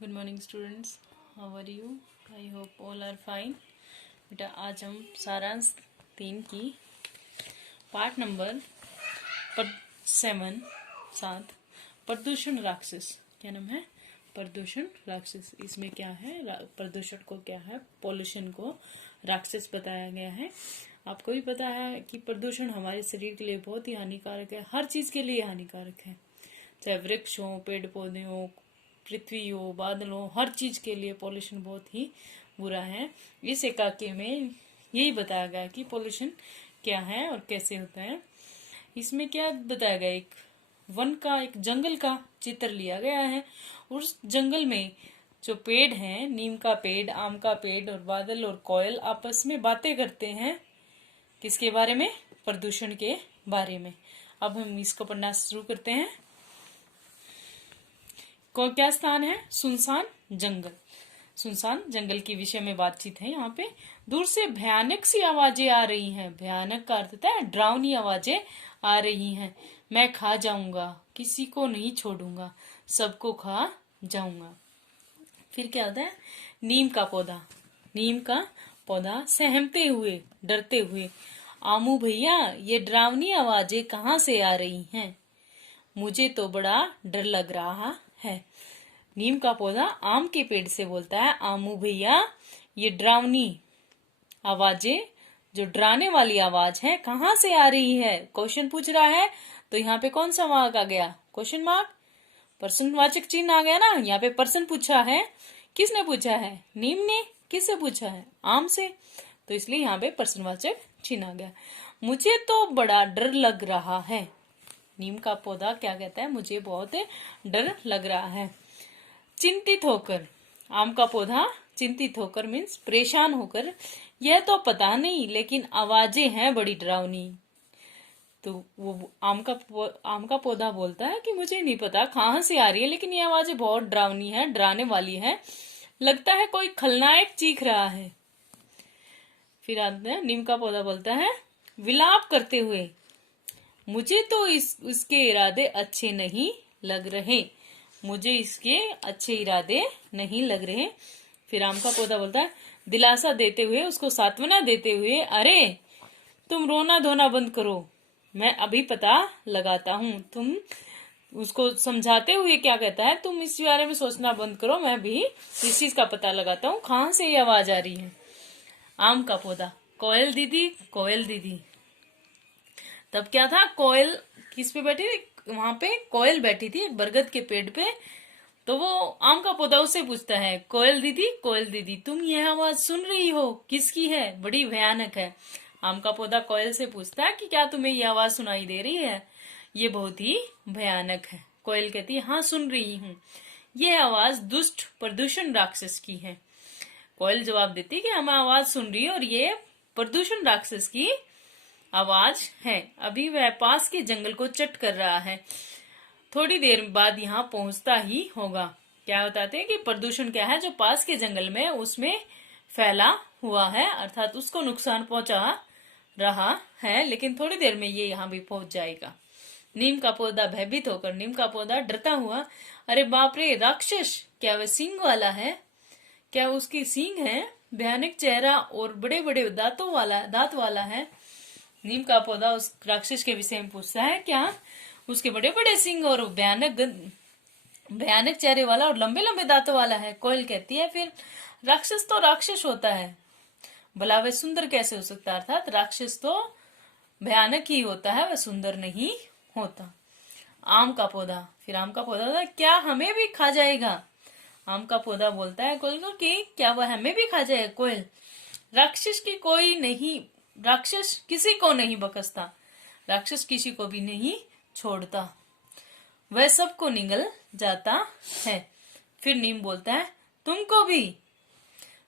Good morning students, how are you? I hope all are fine. बेटा आज हम सारांश 3 की पार्ट नंबर 7 प्रदूषण राक्षस। क्या नाम है? प्रदूषण राक्षस। इसमें क्या है? प्रदूषण को क्या है? पॉल्यूशन को राक्षस बताया गया है। आपको भी पता है कि प्रदूषण हमारे शरीर के लिए बहुत ही हानिकारक है, हर चीज के लिए हानिकारक है, चाहे वृक्ष हो, पेड़ पौधे हो, पृथ्वी हो, बादल हो, हर चीज के लिए पॉल्यूशन बहुत ही बुरा है। इस एकाके में यही बताया गया कि पॉल्यूशन क्या है और कैसे होता है। इसमें क्या बताया गया? एक वन का, एक जंगल का चित्र लिया गया है। उस जंगल में जो पेड़ हैं, नीम का पेड़, आम का पेड़ और बादल और कोयल आपस में बातें करते हैं। किसके बारे में? प्रदूषण के बारे में। अब हम इसको पढ़ना शुरू करते हैं। को क्या स्थान है? सुनसान जंगल। सुनसान जंगल के विषय में बातचीत है। यहाँ पे दूर से भयानक सी आवाजें आ रही हैं। भयानक का अर्थ होता है डरावनी आवाजें आ रही हैं। मैं खा जाऊंगा, किसी को नहीं छोड़ूंगा, सबको खा जाऊंगा। फिर क्या होता है? नीम का पौधा। नीम का पौधा सहमते हुए, डरते हुए, आमू भैया ये डरावनी आवाजें कहाँ से आ रही हैं? मुझे तो बड़ा डर लग रहा है। नीम का पौधा आम के पेड़ से बोलता है, आमू भैया ये डरावनी आवाजें, जो डराने वाली आवाज है, कहाँ से आ रही है? क्वेश्चन पूछ रहा है। तो यहाँ पे कौन सा मार्क आ गया? क्वेश्चन मार्क, प्रश्नवाचक चिन्ह आ गया ना। यहाँ पे प्रश्न पूछा है। किसने पूछा है? नीम ने। किससे पूछा है? आम से। तो इसलिए यहाँ पे प्रश्नवाचक चिन्ह आ गया। मुझे तो बड़ा डर लग रहा है। नीम का पौधा क्या कहता है? मुझे बहुत डर लग रहा है। चिंतित होकर। आम का पौधा चिंतित होकर मीन्स परेशान होकर, यह तो पता नहीं लेकिन आवाजें हैं बड़ी डरावनी। तो वो आम का पौधा बोलता है कि मुझे नहीं पता कहाँ से आ रही है, लेकिन ये आवाजें बहुत डरावनी है, डराने वाली है। लगता है कोई खलनायक चीख रहा है। फिर आते हैं, नीम का पौधा बोलता है विलाप करते हुए, मुझे तो इसके इरादे अच्छे नहीं लग रहे। मुझे इसके अच्छे इरादे नहीं लग रहे। फिर आम का पौधा बोलता है दिलासा देते हुए, उसको सांत्वना देते हुए, अरे तुम रोना धोना बंद करो, मैं अभी पता लगाता हूँ। तुम उसको समझाते हुए क्या कहता है? तुम इस बारे में सोचना बंद करो, मैं भी इस चीज का पता लगाता हूँ कहाँ से ये आवाज आ रही है। आम का पौधा, कोयल दीदी, कोयल दीदी। तब क्या था? कोयल किस पे बैठी थी? वहां पे कोयल बैठी थी एक बरगद के पेड़ पे। तो वो आम का पौधा उससे पूछता है, कोयल दीदी, कोयल दीदी, तुम यह आवाज सुन रही हो? किसकी है? बड़ी भयानक है। आम का पौधा कोयल से पूछता है कि क्या तुम्हें यह आवाज सुनाई दे रही है? ये बहुत ही भयानक है। कोयल कहती है, हाँ सुन रही हूँ। यह आवाज दुष्ट प्रदूषण राक्षस की है। कोयल जवाब देती है कि हम आवाज सुन रही है और ये प्रदूषण राक्षस की आवाज है। अभी वह पास के जंगल को चट कर रहा है, थोड़ी देर बाद यहाँ पहुंचता ही होगा। क्या बताते हैं कि प्रदूषण क्या है? जो पास के जंगल में उसमें फैला हुआ है, अर्थात उसको नुकसान पहुंचा रहा है, लेकिन थोड़ी देर में ये यहाँ भी पहुंच जाएगा। नीम का पौधा भयभीत होकर, नीम का पौधा डरता हुआ, अरे बाप रे, राक्षस! क्या वह सींग वाला है? क्या उसकी सींग है? भयानक चेहरा और बड़े बड़े दांत वाला है। नीम का पौधा उस राक्षस के विषय में पूछता है, क्या उसके बड़े बड़े सिंग और भयानक चेहरे वाला और लंबे लंबे दांतों वाला है? कोयल कहती है, फिर राक्षस तो राक्षस होता है, भला वह सुंदर कैसे हो सकता है? अर्थात राक्षस तो भयानक ही होता है, वह सुंदर नहीं होता। आम का पौधा, फिर आम का पौधा होता है, क्या हमें भी खा जाएगा? आम का पौधा बोलता है कोयल को कि क्या वह हमें भी खा जाएगा? कोयल, राक्षस किसी को नहीं बकसता, राक्षस किसी को भी नहीं छोड़ता, वह सबको निगल जाता है। फिर नीम बोलता है, तुमको भी?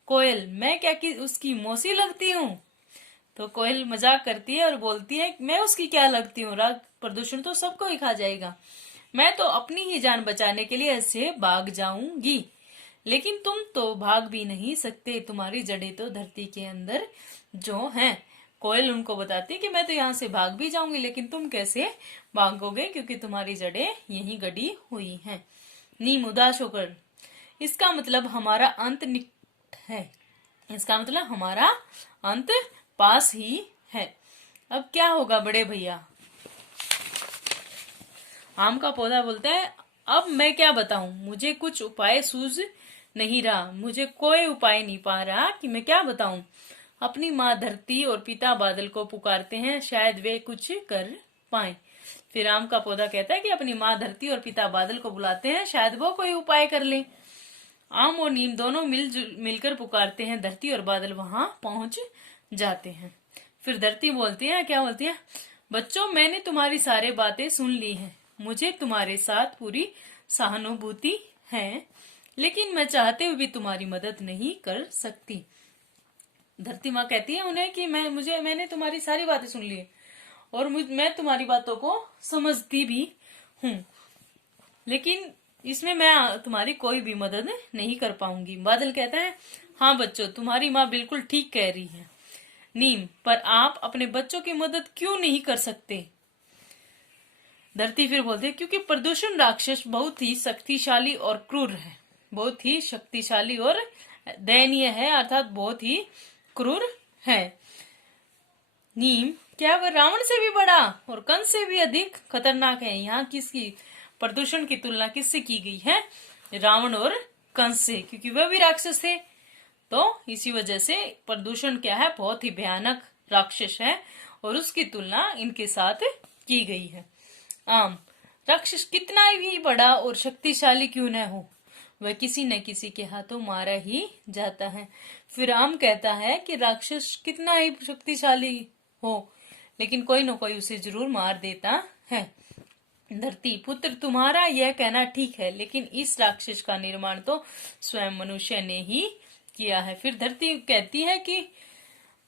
कोयल, मैं क्या कि उसकी मौसी लगती हूँ? तो कोयल मजाक करती है और बोलती है, मैं उसकी क्या लगती हूँ? प्रदूषण तो सबको ही खा जाएगा। मैं तो अपनी ही जान बचाने के लिए ऐसे भाग जाऊंगी, लेकिन तुम तो भाग भी नहीं सकते, तुम्हारी जड़ें तो धरती के अंदर जो हैं। कोयल उनको बताती है कि मैं तो यहाँ से भाग भी जाऊंगी, लेकिन तुम कैसे भागोगे, क्योंकि तुम्हारी जड़ें यहीं गड़ी हुई हैं। नीम उदास होकर, इसका मतलब हमारा अंत निकट है, इसका मतलब हमारा अंत पास ही है। अब क्या होगा बड़े भैया? आम का पौधा बोलता है, अब मैं क्या बताऊं, मुझे कुछ उपाय सूझ नहीं रहा, मुझे कोई उपाय नहीं पा रहा कि मैं क्या बताऊं। अपनी माँ धरती और पिता बादल को पुकारते हैं, शायद वे कुछ कर पाए। फिर आम का पौधा कहता है कि अपनी माँ धरती और पिता बादल को बुलाते हैं, शायद वो कोई उपाय कर ले। आम और नीम दोनों मिलकर पुकारते हैं, धरती और बादल वहां पहुंच जाते हैं। फिर धरती बोलती है, क्या बोलती है? बच्चों, मैंने तुम्हारी सारी बातें सुन ली हैं, मुझे तुम्हारे साथ पूरी सहानुभूति है, लेकिन मैं चाहते हुए भी तुम्हारी मदद नहीं कर सकती। धरती माँ कहती है उन्हें कि मैंने तुम्हारी सारी बातें सुन ली है और मैं तुम्हारी बातों को समझती भी हूँ, लेकिन इसमें मैं तुम्हारी कोई भी मदद नहीं कर पाऊंगी। बादल कहता है, हाँ बच्चों, तुम्हारी माँ बिल्कुल ठीक कह रही है। नीम, पर आप अपने बच्चों की मदद क्यों नहीं कर सकते? धरती फिर बोलते हैं, क्योंकि प्रदूषण राक्षस बहुत ही शक्तिशाली और क्रूर है, बहुत ही शक्तिशाली और दयनीय है, अर्थात बहुत ही क्रूर है। नीम, क्या वह रावण से भी बड़ा और कंस से भी अधिक खतरनाक है? यहाँ किसकी प्रदूषण की तुलना किससे की गई है? रावण और कंस से, क्योंकि वह भी राक्षस थे। तो इसी वजह से प्रदूषण क्या है, बहुत ही भयानक राक्षस है और उसकी तुलना इनके साथ की गई है। आम, राक्षस कितना भी बड़ा और शक्तिशाली क्यों न हो, वह किसी न किसी के हाथों मारा ही जाता है। फिर आम कहता है कि राक्षस कितना ही शक्तिशाली हो, लेकिन कोई न कोई उसे जरूर मार देता है। धरती, पुत्र, तुम्हारा यह कहना ठीक है, लेकिन इस राक्षस का निर्माण तो स्वयं मनुष्य ने ही किया है। फिर धरती कहती है कि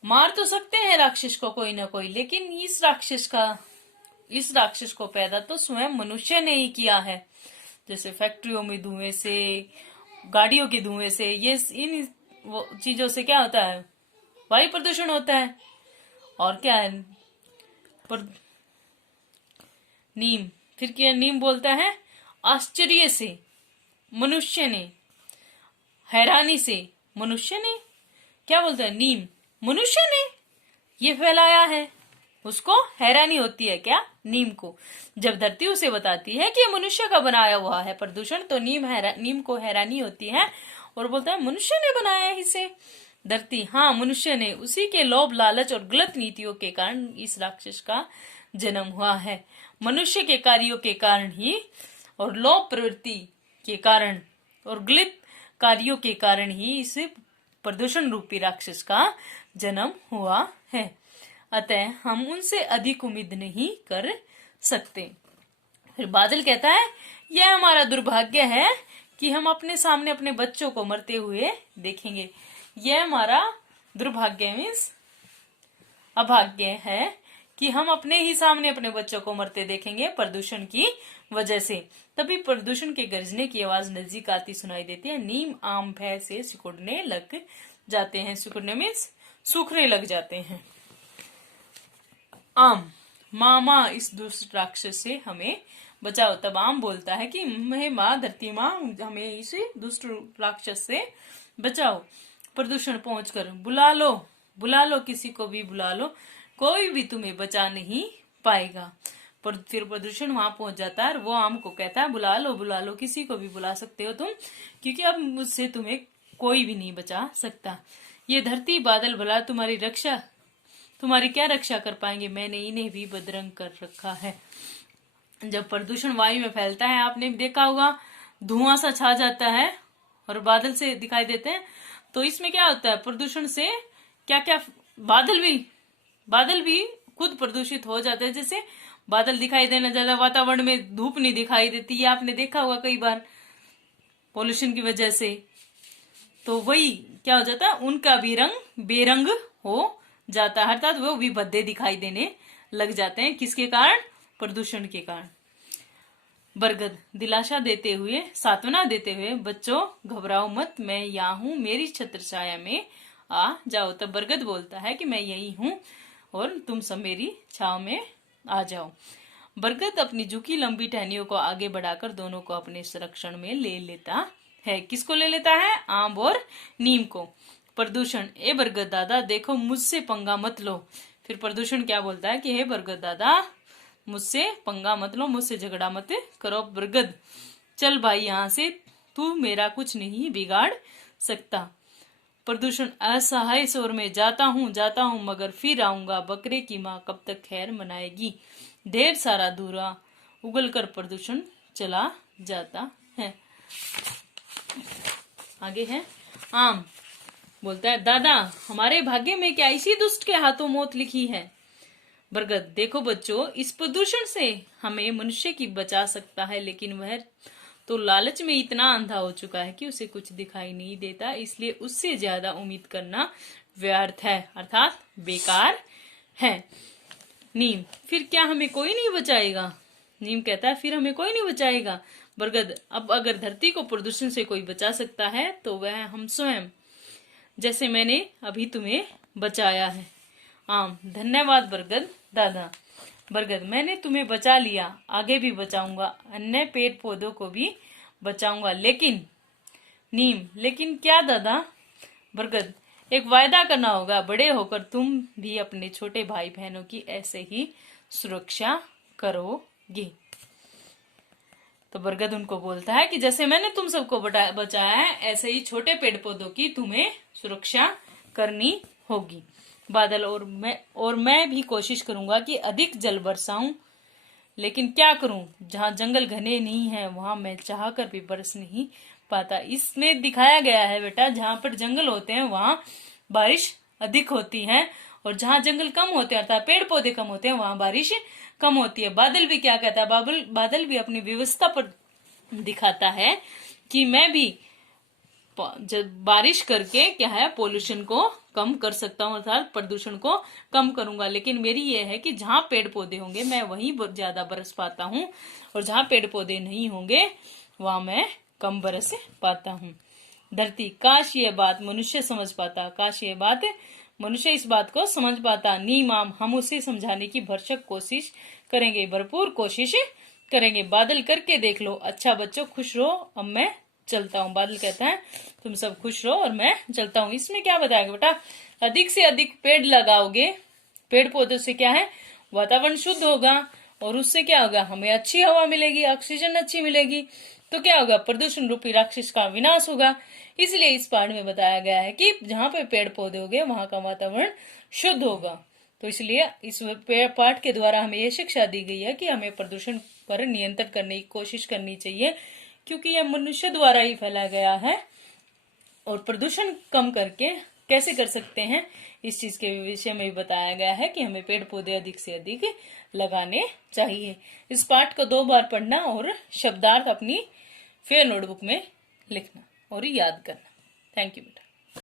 मार तो सकते हैं राक्षस को कोई ना कोई, लेकिन इस राक्षस को पैदा तो स्वयं मनुष्य ने ही किया है। जैसे फैक्ट्रियों में धुएं से, गाड़ियों के धुएं से, ये इन चीजों से क्या होता है? वायु प्रदूषण होता है। और क्या है? नीम, फिर क्या नीम बोलता है? आश्चर्य से मनुष्य ने, हैरानी से मनुष्य ने, क्या बोलता है नीम? मनुष्य ने ये फैलाया है। उसको हैरानी होती है क्या? नीम को। जब धरती उसे बताती है कि ये मनुष्य का बनाया हुआ है प्रदूषण, तो नीम को हैरानी होती है और बोलता है, मनुष्य ने बनाया है इसे। धरती, हाँ, मनुष्य ने, उसी के लोभ, लालच और गलत नीतियों के कारण इस राक्षस का जन्म हुआ है। मनुष्य के कार्यों के कारण ही और लोभ प्रवृत्ति के कारण और गलत कार्यों के कारण ही इस प्रदूषण रूपी राक्षस का जन्म हुआ है। अतः हम उनसे अधिक उम्मीद नहीं कर सकते। फिर बादल कहता है, यह हमारा दुर्भाग्य है कि हम अपने सामने अपने बच्चों को मरते हुए देखेंगे। यह हमारा दुर्भाग्य मीन्स अभाग्य है कि हम अपने ही सामने अपने बच्चों को मरते देखेंगे प्रदूषण की वजह से। तभी प्रदूषण के गरजने की आवाज नजदीक आती सुनाई देती है। नीम, आम भय से सिकुड़ने लग जाते हैं। सिकुड़ने मीन्स सूखने लग जाते हैं। आम, मामा, इस दुष्ट राक्षस से हमें बचाओ। तब आम बोलता है कि माँ धरती माँ, हमें इस दुष्ट राक्षस से बचाओ। प्रदूषण पहुंचकर बुला लो, किसी को भी बुला लो, कोई भी तुम्हें बचा नहीं पाएगा। पर फिर प्रदूषण वहां पहुंच जाता है और वो आम को कहता है, बुला लो, किसी को भी बुला सकते हो तुम, क्योंकि अब मुझसे तुम्हें कोई भी नहीं बचा सकता। ये धरती, बादल भला तुम्हारी क्या रक्षा कर पाएंगे? मैंने इन्हें भी बदरंग कर रखा है। जब प्रदूषण वायु में फैलता है, आपने देखा होगा, धुआं सा छा जाता है और बादल से दिखाई देते हैं। तो इसमें क्या होता है? प्रदूषण से क्या क्या, बादल भी खुद प्रदूषित हो जाते हैं। जैसे बादल दिखाई देना ज्यादा, वातावरण में धूप नहीं दिखाई देती, ये आपने देखा होगा कई बार पोल्यूशन की वजह से। तो वही क्या हो जाता है, उनका भी रंग बेरंग हो जाता है, अर्थात वो भी भद्दे दिखाई देने लग जाते हैं। किसके कारण? प्रदूषण के कारण। बरगद, दिलासा देते हुए, सांत्वना देते हुए, बच्चों घबराओ मत, मैं यहाँ हूँ, मेरी छत्र छाया में आ जाओ। तब बरगद बोलता है कि मैं यही हूँ और तुम सब मेरी छाव में आ जाओ। बरगद अपनी झुकी लंबी टहनियों को आगे बढ़ाकर दोनों को अपने संरक्षण में ले लेता है। किसको ले लेता है? आम और नीम को। प्रदूषण, ए बरगद दादा देखो मुझसे पंगा मत लो। फिर प्रदूषण क्या बोलता है कि हे बरगद दादा मुझसे पंगा मत लो, मुझसे झगड़ा मत करो बरगद, चल भाई यहाँ से, तू मेरा कुछ नहीं बिगाड़ सकता। प्रदूषण, असहाय स्वर में जाता हूँ मगर फिर आऊंगा, बकरे की माँ कब तक खैर मनाएगी। ढेर सारा धुआं उगलकर प्रदूषण चला जाता है। आगे है आम, बोलता है दादा हमारे भाग्य में क्या इसी दुष्ट के हाथों मौत लिखी है। बरगद, देखो बच्चों, इस प्रदूषण से हमें मनुष्य की बचा सकता है, लेकिन वह तो लालच में इतना अंधा हो चुका है कि उसे कुछ दिखाई नहीं देता, इसलिए उससे ज्यादा उम्मीद करना व्यर्थ है, अर्थात बेकार है। नीम, फिर क्या हमें कोई नहीं बचाएगा? नीम कहता है फिर हमें कोई नहीं बचाएगा। बरगद, अब अगर धरती को प्रदूषण से कोई बचा सकता है तो वह हम स्वयं, जैसे मैंने अभी तुम्हें बचाया है। आम, धन्यवाद बरगद दादा। बरगद, मैंने तुम्हें बचा लिया, आगे भी बचाऊंगा, अन्य पेड़ पौधों को भी बचाऊंगा, लेकिन नीम, लेकिन क्या दादा? बरगद, एक वायदा करना होगा, बड़े होकर तुम भी अपने छोटे भाई बहनों की ऐसे ही सुरक्षा करोगे। तो बरगद उनको बोलता है कि जैसे मैंने तुम सबको बचाया है, ऐसे ही छोटे पेड़ पौधों की तुम्हें सुरक्षा करनी होगी। बादल, और मैं भी कोशिश करूंगा कि अधिक जल बरसाऊं, लेकिन क्या करूं, जहां जंगल घने नहीं है वहां मैं चाह कर भी बरस नहीं पाता। इसमें दिखाया गया है बेटा, जहां पर जंगल होते हैं वहां बारिश अधिक होती है, और जहां जंगल कम होते हैं अर्थात पेड़ पौधे कम होते हैं वहां बारिश कम होती है। बादल भी क्या कहता है? बादल भी अपनी व्यवस्था पर दिखाता है कि मैं भी बारिश करके क्या है, पोल्यूशन को कम कर सकता हूँ, अर्थात प्रदूषण को कम करूंगा, लेकिन मेरी ये है कि जहां पेड़ पौधे होंगे मैं वहीं ज्यादा बरस पाता हूँ, और जहां पेड़ पौधे नहीं होंगे वहां मैं कम बरस पाता हूँ। धरती, काश ये बात मनुष्य समझ पाता, काश ये बात मनुष्य इस बात को समझ पाता। नीम, आम, हम उसे समझाने की भरसक कोशिश करेंगे, भरपूर कोशिश करेंगे। बादल, करके देख लो। अच्छा बच्चों खुश रहो, अब मैं चलता हूँ। बादल कहता है तुम सब खुश रहो और मैं चलता हूँ। इसमें क्या बताएगा बेटा? अधिक से अधिक पेड़ लगाओगे, पेड़ पौधों से क्या है, वातावरण शुद्ध होगा, और उससे क्या होगा, हमें अच्छी हवा मिलेगी, ऑक्सीजन अच्छी मिलेगी, तो क्या होगा, प्रदूषण रूपी राक्षस का विनाश होगा। इसलिए इस पाठ में बताया गया है कि जहां पे पेड़ पौधे होंगे वहां का वातावरण शुद्ध होगा। तो इसलिए इस पाठ के द्वारा हमें ये शिक्षा दी गई है कि हमें प्रदूषण पर नियंत्रण करने की कोशिश करनी चाहिए, क्योंकि यह मनुष्य द्वारा ही फैला गया है, और प्रदूषण कम करके कैसे कर सकते हैं इस चीज के विषय में भी बताया गया है कि हमें पेड़ पौधे अधिक से अधिक लगाने चाहिए। इस पाठ को 2 बार पढ़ना और शब्दार्थ अपनी फेयर नोटबुक में लिखना और याद करना। थैंक यू बेटा।